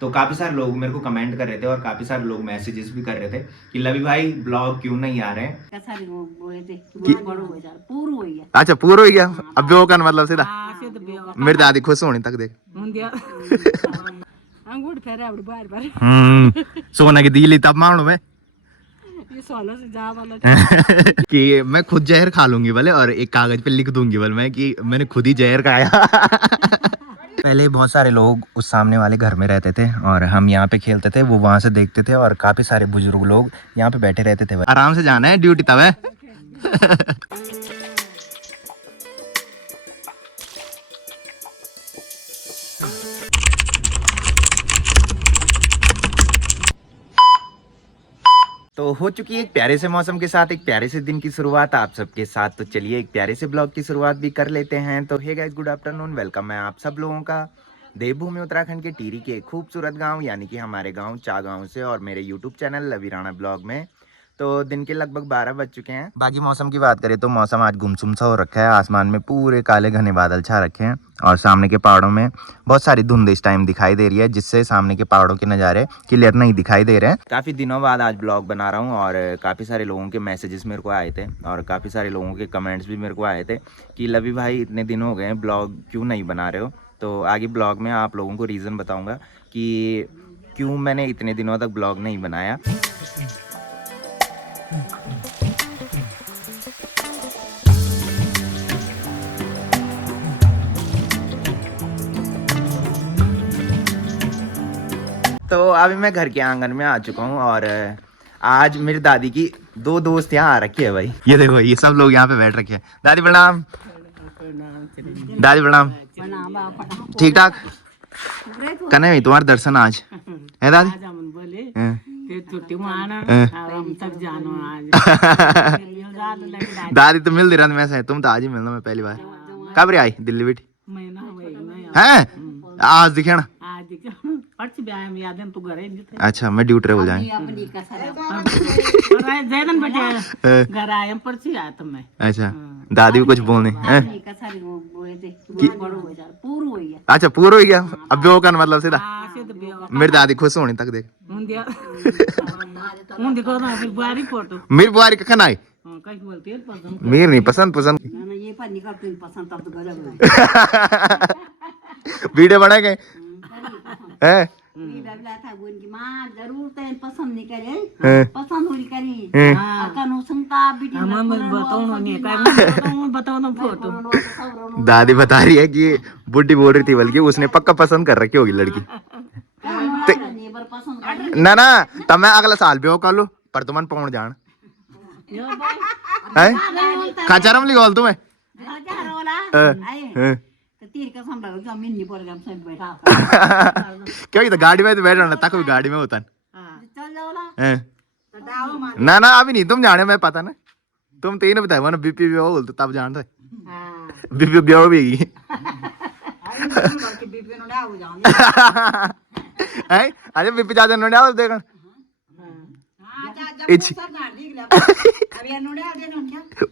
तो काफी सारे लोग मेरे को कमेंट कर रहे थे और काफी सारे लोग मैसेजेस भी कर रहे थे कि लवी भाई ब्लॉग क्यों नहीं आ रहे हैं। अच्छा पूरा हो गया अब बेव का मतलब सीधा मेरी दादी खुश होनी तक देख सोना की दी ली तब मानो मैं कि मैं खुद जहर खा लूंगी भले और एक कागज पे लिख दूंगी भले मैं कि मैंने खुद ही जहर खाया। पहले बहुत सारे लोग उस सामने वाले घर में रहते थे और हम यहाँ पे खेलते थे, वो वहां से देखते थे और काफी सारे बुजुर्ग लोग यहाँ पे बैठे रहते थे। आराम से जाना है ड्यूटी तब है। तो हो चुकी है एक प्यारे से मौसम के साथ एक प्यारे से दिन की शुरुआत आप सबके साथ। तो चलिए एक प्यारे से ब्लॉग की शुरुआत भी कर लेते हैं। तो hey guys good afternoon, welcome है आप सब लोगों का देवभूमि उत्तराखंड के टिहरी के खूबसूरत गांव यानी कि हमारे गांव चा गांव से और मेरे यूट्यूब चैनल लवी राणा ब्लॉग में। तो दिन के लगभग 12 बज चुके हैं। बाकी मौसम की बात करें तो मौसम आज गुमसुम सा हो रखा है, आसमान में पूरे काले घने बादल छा रखे हैं और सामने के पहाड़ों में बहुत सारी धुंध इस टाइम दिखाई दे रही है, जिससे सामने के पहाड़ों के नज़ारे क्लियर नहीं दिखाई दे रहे हैं। काफ़ी दिनों बाद आज ब्लॉग बना रहा हूँ और काफ़ी सारे लोगों के मैसेजेस मेरे को आए थे और काफ़ी सारे लोगों के कमेंट्स भी मेरे को आए थे कि लवी भाई इतने दिन हो गए ब्लॉग क्यों नहीं बना रहे हो। तो आगे ब्लॉग में आप लोगों को रीज़न बताऊँगा कि क्यों मैंने इतने दिनों तक ब्लॉग नहीं बनाया। तो अभी मैं घर के आंगन में आ चुका हूँ और आज मेरी दादी की दो दोस्त यहाँ आ रखी है भाई। ये देखो ये सब लोग यहाँ पे बैठ रखे हैं। दादी प्रणाम। दादी प्रणाम। ठीक ठाक कने भाई तुम्हारे दर्शन आज है दादी। दादी तो मिल रहा मैं से, तुम तो आज ही मिलना। मैं पहली बार कब रे आई दिल्ली बेटी है आज दिखे ना। अच्छा मैं ड्यूटी बोल जाए। अच्छा दादी को कुछ बोलने अच्छा पूरा हो गया अब बेव का मतलब सीधा मेरी दादी खुश होनी तक देख। मेरी बुआरी कखन आई मेरी नहीं पसंद वीडियो बना गए है जरूर पसंद नहीं करे पसंद होली करी दादी बता रही है कि बुड्ढी बोल रही थी बल्कि उसने पक्का पसंद कर रखी होगी लड़की। ना ना तब मैं अगला साल भी कर लू पर तुम पहुंच जान खाचारम लिखोल तुम्हें क्यों तो गाड़ी में तो बैठ रहा तक भी गाड़ी में होता ना ना अभी नहीं तुम जाने मैं पता ना तुम तीन बताए वो ना बीपी भी बोल तो तब जानते बीपी ब्याह भी अरे बीपी ज्यादा नोड़ा देखा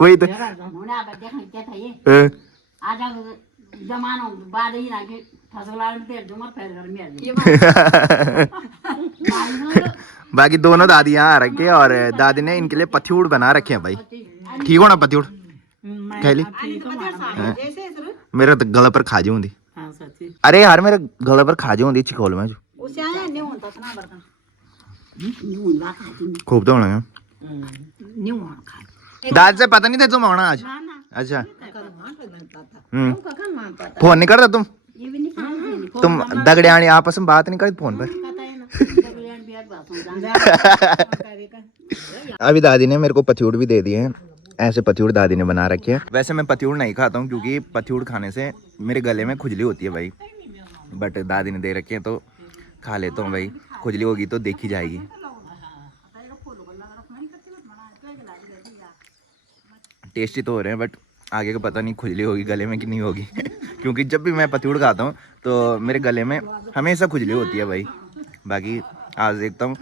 वही तो बाकी दोनों दादी यहाँ आ रखे और दादी ने इनके लिए पत्यूड़ बना रखे हैं भाई। ठीक हो ना पत्यूड़ कहली मेरे तो गला पर खाजी होंगी। अरे यार मेरे गला पर खाजी होंगी चिकोल में खूब तो होना दाद से पता नहीं था तुम आना आज। अच्छा फोन नहीं करता तुम दगड़ियाणी आपस में बात नहीं करती फोन पर। अभी दादी ने मेरे को पत्यूड़ भी दे दिए हैं, ऐसे पत्यूड़ दादी ने बना रखे हैं। वैसे मैं पत्यूड़ नहीं खाता हूँ क्योंकि पत्यूड़ खाने से मेरे गले में खुजली होती है भाई, बट दादी ने दे रखे हैं तो खा लेता हूँ भाई। खुजली होगी तो देखी जाएगी। टेस्टी तो हो रहे हैं बट आगे का पता नहीं खुजली होगी गले में कि नहीं होगी क्योंकि जब भी मैं पत्यूड़ खाता हूँ तो मेरे गले में हमेशा खुजली होती है भाई। बाकी आज देखता हूँ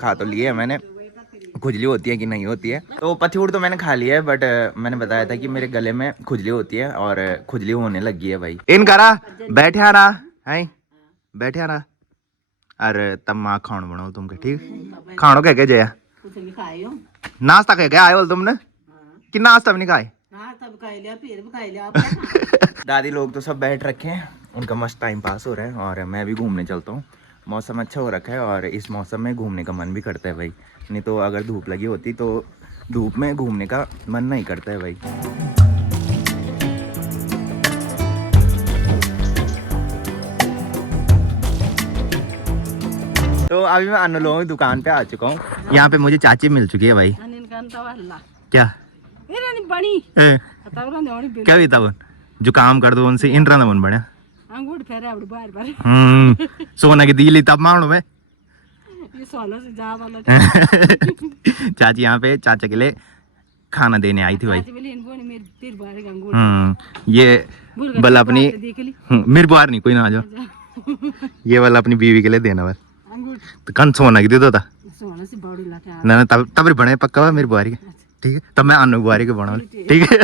खा तो लिया है मैंने, खुजली होती है कि नहीं होती है। तो पत्यूड़ तो मैंने खा लिया है बट मैंने बताया था कि मेरे गले में खुजली होती है और खुजली होने लगी है भाई। इन करा बैठे आ रहा है बैठे आ रहा अरे तब माँ खानो बनाओ तुमके ठीक खानो कह के जया कुछ नहीं खाए हो नाश्ता कह के आए बोल तुमने कि नाश्ता भी नहीं खाए हाँ तब खा लिया फिर भी खा लिया आप दादी लोग तो सब बैठ रखे हैं उनका मस्त टाइम पास हो रहा है और मैं भी घूमने चलता हूँ मौसम अच्छा हो रखा है और इस मौसम में घूमने का मन भी करता है भाई नहीं तो अगर धूप लगी होती तो धूप में घूमने का मन नहीं करता है भाई। तो अभी मैं अन्नू लोगों की दुकान पे आ चुका हूँ यहाँ पे मुझे चाची मिल चुकी है भाई क्या बनी क्या भी तब जो काम कर दो उनसे इन रहा बन बढ़िया अंगूठ फेरे अब बार बार सोना की दिली तब मानो मैं ये सोना से जा वाला चाची यहाँ पे चाचा के लिए खाना देने आई थी भाई ये बल अपनी मेरे बाहर नहीं कोई ना आ जाओ ये वाला अपनी बीवी के लिए देना बस तो कन सोना की दे दो था सोना से बड़ी लाते ना तब बने पक्का हुआ मेरी बुआरी के ठीक है तब मैं अन्नू बुआरी के बना ठीक है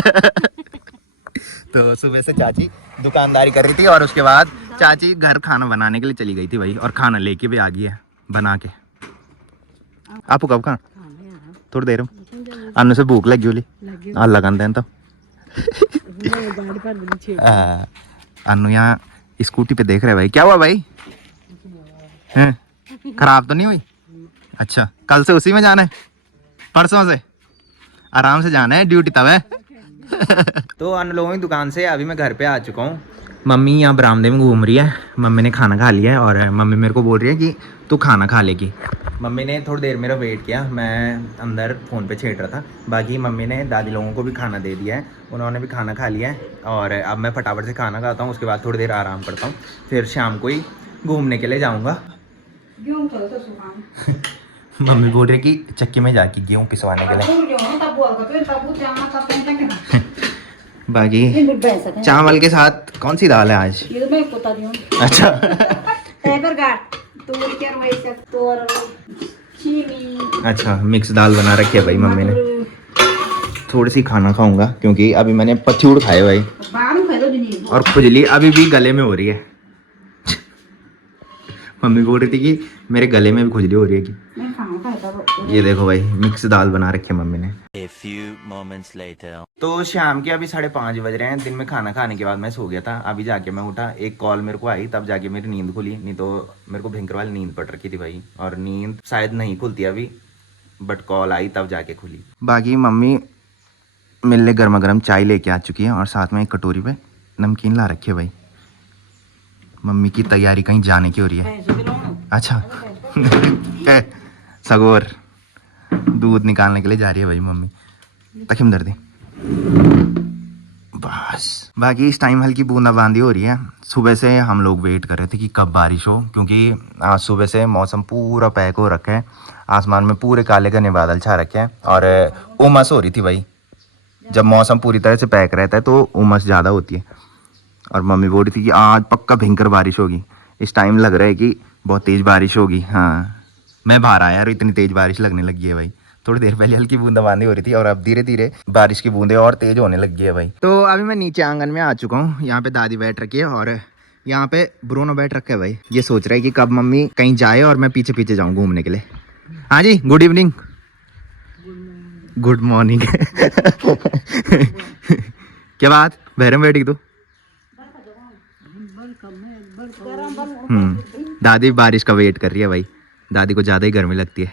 तो सुबह से चाची दुकानदारी कर रही थी और उसके बाद चाची घर खाना बनाने के लिए चली गई थी भाई और खाना लेके भी आ गई है बना के। आपको कब खाना थोड़ी देर में अन्नू से भूख लगी बोली लगान दें तो अन्नू यहाँ स्कूटी पे देख रहे भाई क्या हुआ भाई हैं खराब तो नहीं हुई अच्छा कल से उसी में जाना है परसों से आराम से जाना है ड्यूटी तब है तो अन्य लोगों की दुकान से अभी मैं घर पे आ चुका हूँ मम्मी यहाँ बरामदे में घूम रही है मम्मी ने खाना खा लिया है और मम्मी मेरे को बोल रही है कि तू खाना खा लेगी मम्मी ने थोड़ी देर मेरा वेट किया मैं अंदर फ़ोन पे छेड़ रहा था बाकी मम्मी ने दादी लोगों को भी खाना दे दिया है उन्होंने भी खाना खा लिया है और अब मैं फटाफट से खाना खाता हूँ उसके बाद थोड़ी देर आराम करता हूँ फिर शाम को ही घूमने के लिए जाऊँगा मम्मी बोल रही है कि चक्की में जाके गेहूँ पिसवाने के लिए बाकी चावल के साथ कौन सी दाल है आज अच्छा अच्छा मिक्स दाल बना रखी है भाई मम्मी ने थोड़ी सी खाना खाऊंगा क्योंकि अभी मैंने पथ्यूड़ खाए भाई और खुजली अभी भी गले में हो रही है मम्मी बोल रही थी कि मेरे गले में भी खुजली हो रही है कि ये देखो भाई मिक्स दाल बना रखी है मम्मी ने। A few moments later. तो शाम के अभी 5:30 बज रहे हैं दिन में खाना खाने के बाद मैं सो गया था अभी जाके मैं उठा एक कॉल मेरे को आई तब जाके मेरी नींद खुली नहीं तो मेरे को भयंकर वाली नींद पड़ रखी थी भाई और नींद शायद नहीं खुलती अभी बट कॉल आई तब जाके खुली। बाकी मम्मी मेरे लिए गर्मा गर्म चाय लेके आ चुकी है और साथ में एक कटोरी पे नमकीन ला रखी है भाई मम्मी की तैयारी कहीं जाने की हो रही है अच्छा सगोर दूध निकालने के लिए जा रही है भाई मम्मी तकिम दर्दी बस बाकी इस टाइम हल्की बूंदाबांदी हो रही है सुबह से हम लोग वेट कर रहे थे कि कब बारिश हो क्योंकि आज सुबह से मौसम पूरा पैक हो रखा है आसमान में पूरे काले घने बादल छा रखे हैं और उमस हो रही थी भाई जब मौसम पूरी तरह से पैक रहता है तो उमस ज़्यादा होती है और मम्मी बोल रही थी कि आज पक्का भयंकर बारिश होगी इस टाइम लग रहा है कि बहुत तेज़ बारिश होगी। हाँ मैं बाहर आया और इतनी तेज़ बारिश लगने लगी है भाई थोड़ी देर पहले हल्की बूंदाबांदी हो रही थी और अब धीरे धीरे बारिश की बूंदें और तेज़ होने लगी है भाई। तो अभी मैं नीचे आंगन में आ चुका हूँ यहाँ पे दादी बैठ रखी है और यहाँ पे ब्रूनो बैठ रखा है भाई ये सोच रहा है कि कब मम्मी कहीं जाए और मैं पीछे पीछे जाऊँ घूमने के लिए। हाँ जी गुड इवनिंग गुड मॉर्निंग क्या बात बहरे में बैठी तू दादी बारिश का वेट कर रही है भाई दादी को ज़्यादा ही गर्मी लगती है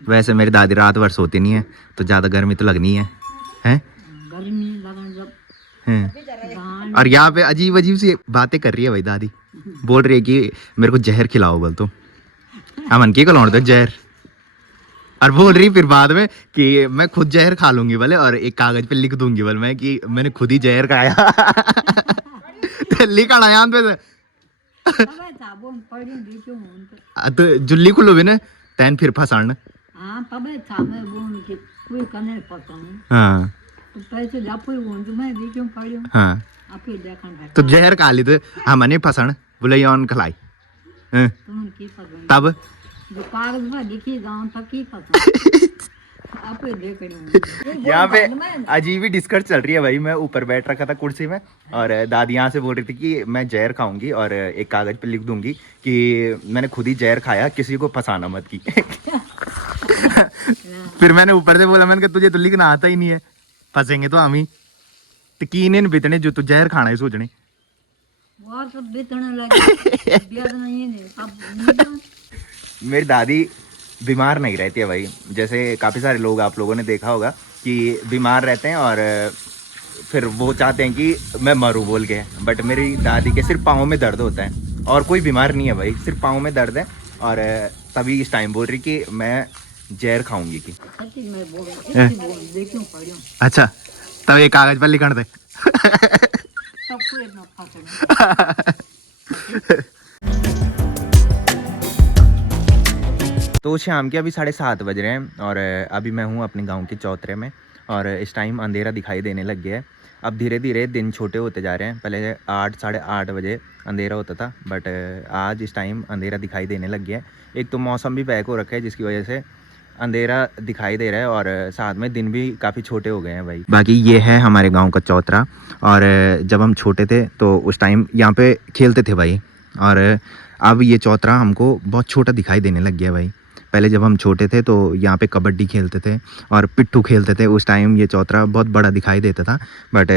वैसे मेरी दादी रात भर सोती नहीं है तो ज़्यादा गर्मी तो लगनी है हैं और यहाँ पे अजीब अजीब सी बातें कर रही है भाई दादी बोल रही है कि मेरे को जहर खिलाओ बोल तो अमन की कलौड़ तक जहर और बोल रही फिर बाद में कि मैं खुद जहर खा लूंगी बोले और एक कागज पे लिख दूंगी बोले मैं कि मैंने खुद ही जहर खाया लिखा आया पे तो जुल्ली खुलो भी ना तैन फिर फसाण हाँ तो जहर खा ली तो हमने फसण बोले यौन खिलाई तब आप ये देख रहे हो यहाँ पे अजीब ही डिस्कस चल रही है भाई। मैं ऊपर बैठ रखा था कुर्सी में और दादी यहाँ से बोल रही थी कि मैं जहर खाऊंगी और एक कागज पे लिख दूंगी कि मैंने खुद ही जहर खाया, किसी को फंसाना मत की। फिर मैंने ऊपर से बोला, मैंने कहा तुझे तो लिखना आता ही नहीं है, फंसेंगे तो हम ही। तो कीने बितने जो तू जहर खाना है सोचने। वो सब बेचने लगे ब्याज नहीं है सब। मेरी दादी बीमार नहीं रहती है भाई। जैसे काफ़ी सारे लोग आप लोगों ने देखा होगा कि बीमार रहते हैं और फिर वो चाहते हैं कि मैं मरूं बोल के, बट मेरी दादी के सिर्फ पाँव में दर्द होता है और कोई बीमार नहीं है भाई, सिर्फ पाँव में दर्द है। और तभी इस टाइम बोल रही कि मैं जहर खाऊंगी की। अच्छा, तब ये कागज पर लिखण दे। तो शाम के अभी 7:30 बज रहे हैं और अभी मैं हूँ अपने गांव के चौतरे में और इस टाइम अंधेरा दिखाई देने लग गया है। अब धीरे धीरे दिन छोटे होते जा रहे हैं। पहले 8 साढ़े 8 बजे अंधेरा होता था, बट आज इस टाइम अंधेरा दिखाई देने लग गया है। एक तो मौसम भी बैक हो रखा है जिसकी वजह से अंधेरा दिखाई दे रहा है और साथ में दिन भी काफ़ी छोटे हो गए हैं भाई। बाकी ये है हमारे गाँव का चौतरा और जब हम छोटे थे तो उस टाइम यहाँ पे खेलते थे भाई, और अब ये चौतरा हमको बहुत छोटा दिखाई देने लग गया भाई। पहले जब हम छोटे थे तो यहाँ पे कबड्डी खेलते थे और पिट्ठू खेलते थे, उस टाइम ये चौतरा बहुत बड़ा दिखाई देता था, बट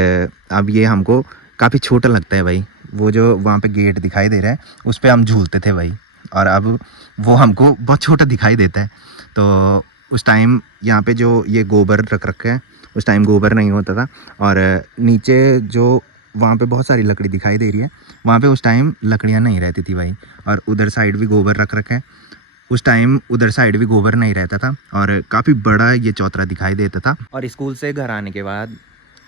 अब ये हमको काफ़ी छोटा लगता है भाई। वो जो वहाँ पे गेट दिखाई दे रहा है उस पर हम झूलते थे भाई, और अब वो हमको बहुत छोटा दिखाई देता है। तो उस टाइम यहाँ पे जो ये गोबर रख रखे हैं, उस टाइम गोबर नहीं होता था, और नीचे जो वहाँ पे बहुत सारी लकड़ी दिखाई दे रही है, वहाँ पे उस टाइम लकड़ियाँ नहीं रहती थी भाई। और उधर साइड भी गोबर रख रखे हैं, उस टाइम उधर साइड भी गोबर नहीं रहता था और काफ़ी बड़ा ये चौतरा दिखाई देता था। और स्कूल से घर आने के बाद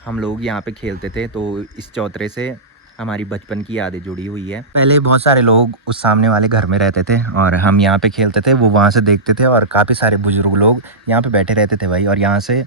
हम लोग यहाँ पे खेलते थे, तो इस चौतरे से हमारी बचपन की यादें जुड़ी हुई है। पहले बहुत सारे लोग उस सामने वाले घर में रहते थे और हम यहाँ पे खेलते थे, वो वहाँ से देखते थे और काफ़ी सारे बुजुर्ग लोग यहाँ पे बैठे रहते थे भाई, और यहाँ से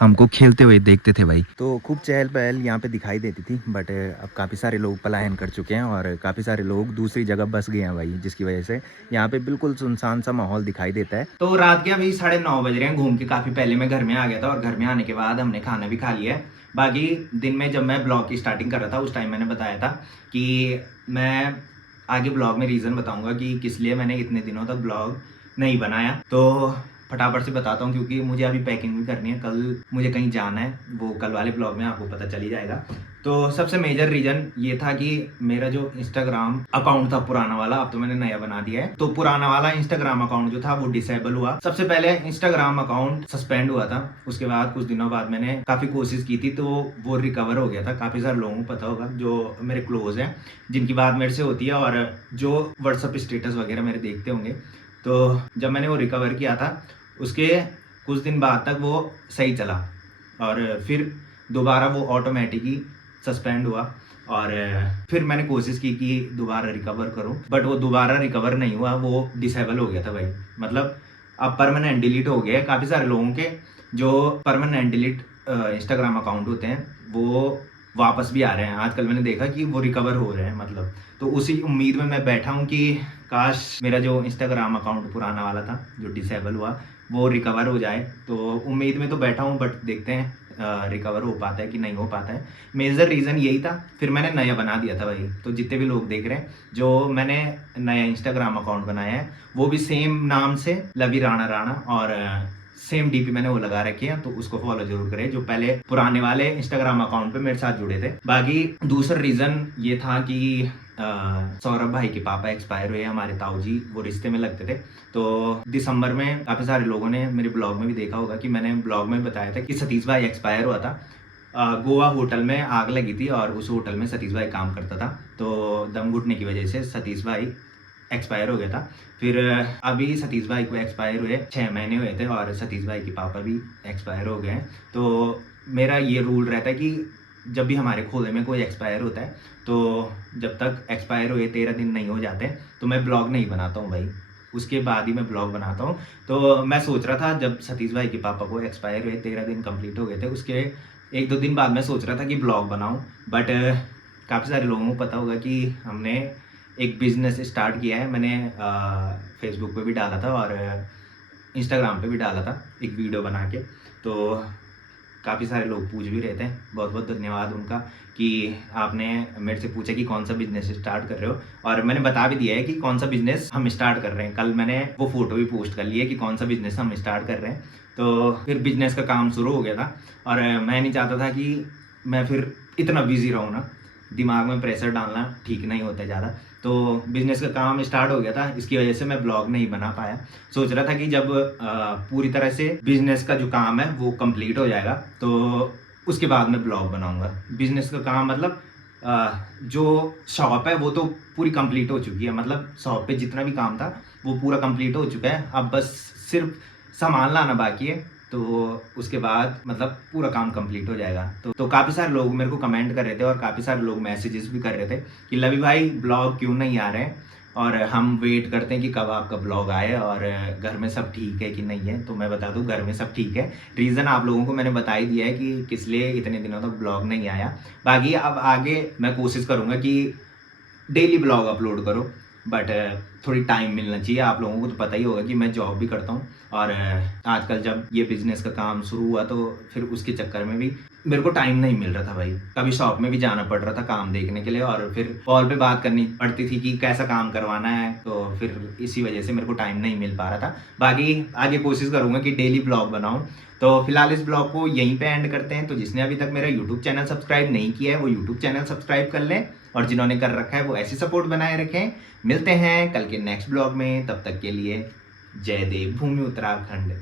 हमको खेलते हुए देखते थे भाई। तो खूब चहल पहल यहाँ पे दिखाई देती थी, बट अब काफ़ी सारे लोग पलायन कर चुके हैं और काफ़ी सारे लोग दूसरी जगह बस गए हैं भाई, जिसकी वजह से यहाँ पे बिल्कुल सुनसान सा माहौल दिखाई देता है। तो रात के अभी 9:30 बज रहे हैं। घूम के काफ़ी पहले मैं घर में आ गया था और घर में आने के बाद हमने खाना भी खा लिया है। बाकी दिन में जब मैं ब्लॉग की स्टार्टिंग कर रहा था उस टाइम मैंने बताया था कि मैं आगे ब्लॉग में रीज़न बताऊंगा कि किस लिए मैंने इतने दिनों तक ब्लॉग नहीं बनाया। तो फटाफट से बताता हूँ क्योंकि मुझे अभी पैकिंग भी करनी है, कल मुझे कहीं जाना है, वो कल वाले ब्लॉग में आपको पता चल ही जाएगा। तो सबसे मेजर रीज़न ये था कि मेरा जो इंस्टाग्राम अकाउंट था पुराना वाला, अब तो मैंने नया बना दिया है, तो पुराना वाला इंस्टाग्राम अकाउंट जो था वो डिसेबल हुआ। सबसे पहले इंस्टाग्राम अकाउंट सस्पेंड हुआ था, उसके बाद कुछ दिनों बाद मैंने काफ़ी कोशिश की थी तो वो रिकवर हो गया था। काफ़ी सारे लोगों को पता होगा जो मेरे क्लोज हैं, जिनकी बात मेरे से होती है और जो व्हाट्सअप स्टेटस वगैरह मेरे देखते होंगे। तो जब मैंने वो रिकवर किया था उसके कुछ दिन बाद तक वो सही चला और फिर दोबारा वो ऑटोमेटिकली सस्पेंड हुआ और फिर मैंने कोशिश की कि दोबारा रिकवर करूं, बट वो दोबारा रिकवर नहीं हुआ, वो डिसेबल हो गया था भाई। मतलब अब परमानेंट डिलीट हो गया है। काफ़ी सारे लोगों के जो परमानेंट डिलीट इंस्टाग्राम अकाउंट होते हैं वो वापस भी आ रहे हैं। आजकल मैंने देखा कि वो रिकवर हो रहे हैं, मतलब तो उसी उम्मीद में मैं बैठा हूँ कि काश मेरा जो इंस्टाग्राम अकाउंट पुराना वाला था जो डिसेबल हुआ वो रिकवर हो जाए। तो उम्मीद में तो बैठा हूँ, बट देखते हैं रिकवर हो पाता है कि नहीं हो पाता है। मेजर रीज़न यही था। फिर मैंने नया बना दिया था भाई, तो जितने भी लोग देख रहे हैं जो मैंने नया इंस्टाग्राम अकाउंट बनाया है वो भी सेम नाम से लवी राणा और सेम डीपी मैंने वो लगा रखी है, तो उसको फॉलो जरूर करें जो पहले पुराने वाले इंस्टाग्राम अकाउंट पे मेरे साथ जुड़े थे। बाकी दूसरा रीज़न ये था कि सौरभ भाई के पापा एक्सपायर हुए, हमारे ताऊ जी, वो रिश्ते में लगते थे। तो दिसंबर में काफ़ी सारे लोगों ने मेरे ब्लॉग में भी देखा होगा कि मैंने ब्लॉग में बताया था कि सतीश भाई एक्सपायर हुआ था। गोवा होटल में आग लगी थी और उस होटल में सतीश भाई काम करता था, तो दम घुटने की वजह से सतीश भाई एक्सपायर हो गया था। फिर अभी सतीश भाई को एक्सपायर हुए 6 महीने हुए थे और सतीश भाई के पापा भी एक्सपायर हो गए हैं। तो मेरा ये रूल रहता है कि जब भी हमारे खोले में कोई एक्सपायर होता है तो जब तक एक्सपायर हुए 13 दिन नहीं हो जाते तो मैं ब्लॉग नहीं बनाता हूँ भाई, उसके बाद ही मैं ब्लॉग बनाता हूँ। तो मैं सोच रहा था जब सतीश भाई के पापा को एक्सपायर हुए 13 दिन कंप्लीट हो गए थे, उसके 1-2 दिन बाद मैं सोच रहा था कि ब्लॉग बनाऊँ, बट काफ़ी सारे लोगों को पता होगा कि हमने एक बिज़नेस स्टार्ट किया है। मैंने फेसबुक पे भी डाला था और इंस्टाग्राम पे भी डाला था एक वीडियो बना के, तो काफ़ी सारे लोग पूछ भी रहे थे, बहुत बहुत धन्यवाद उनका कि आपने मेरे से पूछा कि कौन सा बिज़नेस स्टार्ट कर रहे हो, और मैंने बता भी दिया है कि कौन सा बिज़नेस हम स्टार्ट कर रहे हैं। कल मैंने वो फ़ोटो भी पोस्ट कर ली है कि कौन सा बिज़नेस हम स्टार्ट कर रहे हैं। तो फिर बिज़नेस का काम शुरू हो गया था, और मैं नहीं चाहता था कि मैं फिर इतना बिज़ी रहूँ ना, दिमाग में प्रेशर डालना ठीक नहीं होता ज़्यादा। तो बिज़नेस का काम स्टार्ट हो गया था, इसकी वजह से मैं ब्लॉग नहीं बना पाया। सोच रहा था कि जब पूरी तरह से बिज़नेस का जो काम है वो कंप्लीट हो जाएगा तो उसके बाद मैं ब्लॉग बनाऊंगा। बिज़नेस का काम मतलब जो शॉप है वो तो पूरी कंप्लीट हो चुकी है, मतलब शॉप पे जितना भी काम था वो पूरा कंप्लीट हो चुका है, अब बस सिर्फ सामान लाना बाकी है, तो उसके बाद मतलब पूरा काम कंप्लीट हो जाएगा। तो काफ़ी सारे लोग मेरे को कमेंट कर रहे थे और काफ़ी सारे लोग मैसेजेस भी कर रहे थे कि लवी भाई ब्लॉग क्यों नहीं आ रहे हैं, और हम वेट करते हैं कि कब आपका ब्लॉग आए और घर में सब ठीक है कि नहीं है। तो मैं बता दूं घर में सब ठीक है। रीज़न आप लोगों को मैंने बता ही दिया है कि किस लिए इतने दिनों तक ब्लॉग नहीं आया। बाकी अब आगे मैं कोशिश करूँगा कि डेली ब्लॉग अपलोड करो, बट थोड़ी टाइम मिलना चाहिए। आप लोगों को तो पता ही होगा कि मैं जॉब भी करता हूँ, और आजकल जब ये बिज़नेस का काम शुरू हुआ तो फिर उसके चक्कर में भी मेरे को टाइम नहीं मिल रहा था भाई। कभी शॉप में भी जाना पड़ रहा था काम देखने के लिए, और फिर कॉल पे बात करनी पड़ती थी कि कैसा काम करवाना है, तो फिर इसी वजह से मेरे को टाइम नहीं मिल पा रहा था। बाकी आगे कोशिश करूँगा कि डेली ब्लॉग बनाऊँ। तो फिलहाल इस ब्लॉग को यहीं पे एंड करते हैं। तो जिसने अभी तक मेरा यूट्यूब चैनल सब्सक्राइब नहीं किया है वो यूट्यूब चैनल सब्सक्राइब कर लें, और जिन्होंने कर रखा है वो ऐसी सपोर्ट बनाए रखें। मिलते हैं कल के नेक्स्ट ब्लॉग में, तब तक के लिए जय देव भूमि उत्तराखंड।